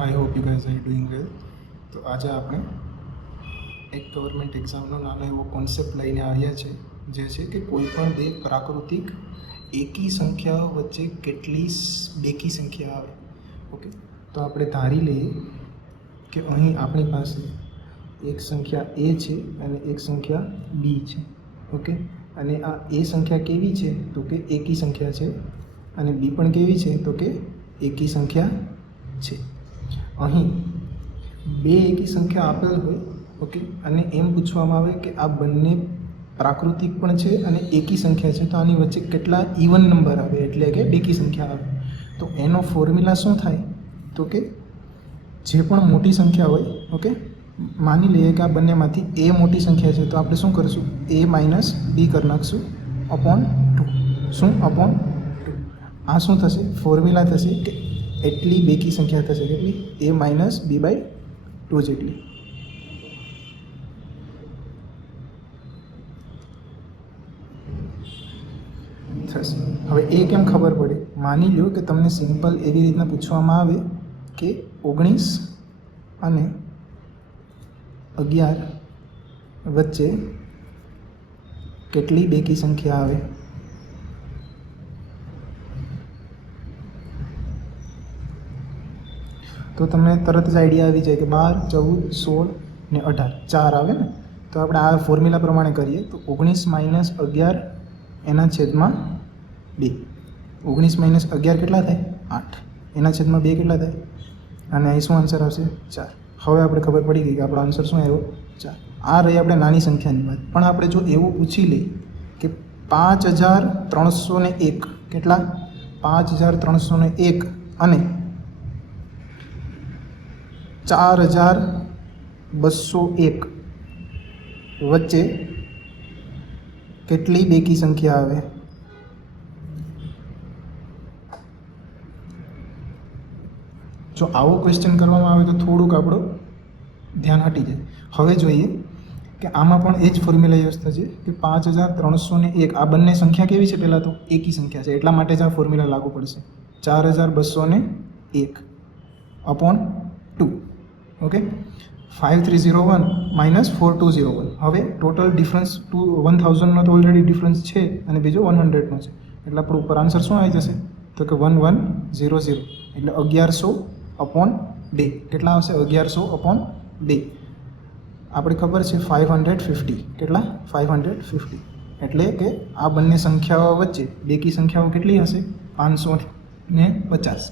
I hope you guys are doing well તો આજે આપણે એક ગવર્મેન્ટ એક્ઝામનો નાનો એવો કોન્સેપ્ટ લઈને આવ્યા છે, જે છે કે કોઈપણ બે પ્રાકૃતિક એકી સંખ્યાઓ વચ્ચે કેટલી બેકી સંખ્યા આવે. ઓકે તો આપણે ધારી લઈએ કે અહીં આપણી પાસે એક સંખ્યા એ છે અને એક સંખ્યા બી છે. ઓકે અને આ એ સંખ્યા કેવી છે? તો કે એકી સંખ્યા છે. અને બી પણ કેવી છે? તો કે એકી સંખ્યા છે. અહીં બે એકી સંખ્યા આપેલ હોય ઓકે અને એમ પૂછવામાં આવે કે આ બંને પ્રાકૃતિક પણ છે અને એકી સંખ્યા છે, તો આની વચ્ચે કેટલા ઇવન નંબર આવે? એટલે કે બેકી સંખ્યા આવે. તો એનો ફોર્મ્યુલા શું થાય? તો કે જે પણ મોટી સંખ્યા હોય ઓકે માની લઈએ કે આ બંનેમાંથી એ મોટી સંખ્યા છે, તો આપણે શું કરીશું? એ માઇનસ બી કરી નાખશું અપોન ટુ શું? અપોન ટુ આ શું થશે? ફોર્મ્યુલા થશે કે એટલી બેકી સંખ્યા થશે કેટલી? A minus B by two જેટલી. થશે. હવે એ કેમ ખબર પડે? માની લો કે તમને સિમ્પલ એવી રીતના પૂછવામાં આવે કે ઓગણીસ અને અગિયાર વચ્ચે કેટલી બેકી સંખ્યા આવે? તો તમને તરત જ આઈડિયા આવી જાય કે બાર, ચૌદ, સોળ ને અઢાર. ચાર આવે ને? તો આપણે આ ફોર્મ્યુલા પ્રમાણે કરીએ. તો ઓગણીસ માઇનસ અગિયાર એના છેદમાં બે. ઓગણીસ માઇનસ અગિયાર કેટલા થાય? આઠ. એના છેદમાં બે કેટલા થાય? અને અહીં શું આન્સર આવશે? ચાર. હવે આપણે ખબર પડી ગઈ કે આપણો આન્સર શું આવ્યો? ચાર. આ રહી આપણે નાની સંખ્યાની વાત. પણ આપણે જો એવું પૂછી લઈએ કે પાંચ હજાર ત્રણસો ને એક કેટલા? પાંચ હજાર ત્રણસો ને એક. અને ચાર હજાર બસો એક વચ્ચે કેટલી બેકી સંખ્યા આવે? જો આવો ક્વેશ્ચન કરવામાં આવે તો થોડુંક આપણું ધ્યાન હટી જાય. હવે જોઈએ કે આમાં પણ એ જ ફોર્મ્યુલા યુઝ થશે કે પાંચ હજાર ત્રણસો ને એક. આ બંને સંખ્યા કેવી છે પહેલાં તો? એકી સંખ્યા છે. એટલા માટે જ આ ફોર્મ્યુલા લાગુ પડશે. ચાર હજાર બસો ને એક upon two okay? Five three zero one minus four two zero one હવે ટોટલ ડિફરન્સ ટુ વન થાઉઝન્ડનો તો ઓલરેડી ડિફરન્સ છે અને બીજો વન હંડ્રેડનો છે. એટલે આપણું ઉપર આન્સર શું આવી જશે? તો કે વન વન ઝીરો ઝીરો એટલે અગિયારસો અપોન બે. કેટલા આવશે? અગિયારસો અપોન બે. આપણે ખબર છે ફાઇવ હંડ્રેડ ફિફ્ટી કેટલા? ફાઇવ હંડ્રેડ ફિફ્ટી એટલે કે આ બંને સંખ્યાઓ વચ્ચે બેકી સંખ્યાઓ કેટલી હશે? પાંચસો ને પચાસ.